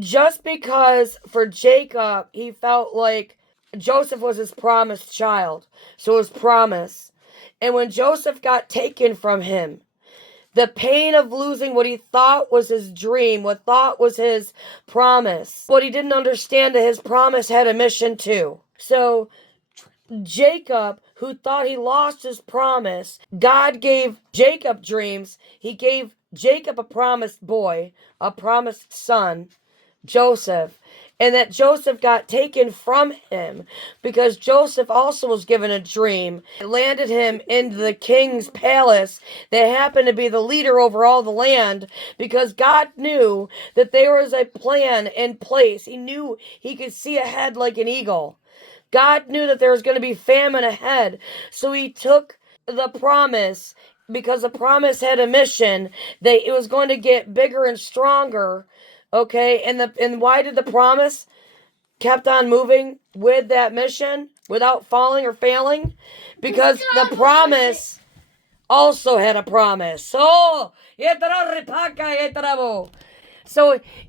just because for Jacob, he felt like Joseph was his promised child. So his promise. And when Joseph got taken from him, the pain of losing what he thought was his dream, what thought was his promise, what he didn't understand that his promise had a mission too. So Jacob, who thought he lost his promise, God gave Jacob dreams. He gave Jacob a promised boy, a promised son, Joseph, and that Joseph got taken from him because Joseph also was given a dream. It landed him in the king's palace that happened to be the leader over all the land because God knew that there was a plan in place. He knew he could see ahead like an eagle. God knew that there was going to be famine ahead. So he took the promise because the promise had a mission that it was going to get bigger and stronger. Okay, and why did the promise kept on moving with that mission without falling or failing? Because the promise also had a promise. So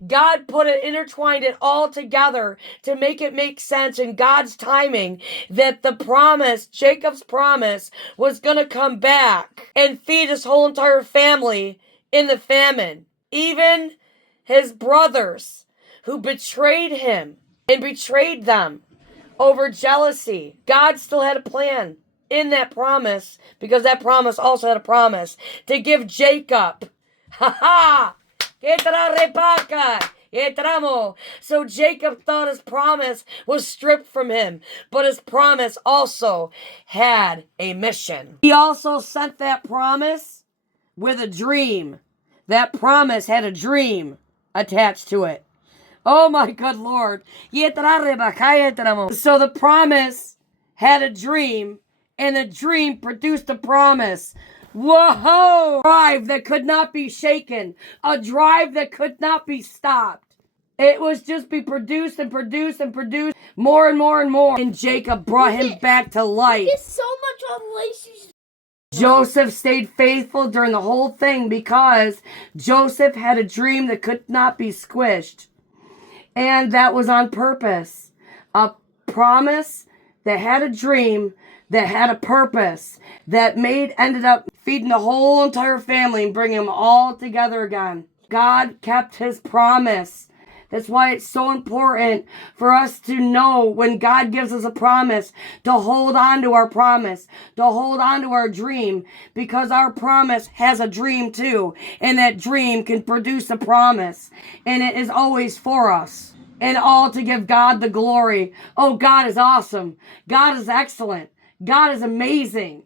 God put it, intertwined it all together to make it make sense in God's timing that the promise, Jacob's promise, was going to come back and feed his whole entire family in the famine. Even his brothers who betrayed him and betrayed them over jealousy. God still had a plan in that promise because that promise also had a promise to give Jacob. So Jacob thought his promise was stripped from him, but his promise also had a mission. He also sent that promise with a dream. That promise had a dream attached to it. Oh my good Lord. So the promise had a dream, and the dream produced a promise. Whoa! A drive that could not be shaken. A drive that could not be stopped. It was just be produced and produced and produced more and more and more. And Jacob brought him back to life. There's so much revelation. Joseph stayed faithful during the whole thing because Joseph had a dream that could not be squished. And that was on purpose. A promise that had a dream, that had a purpose, that ended up feeding the whole entire family and bringing them all together again. God kept his promise. That's why it's so important for us to know when God gives us a promise to hold on to our promise, to hold on to our dream, because our promise has a dream too, and that dream can produce a promise, and it is always for us, and all to give God the glory. Oh, God is awesome. God is excellent. God is amazing.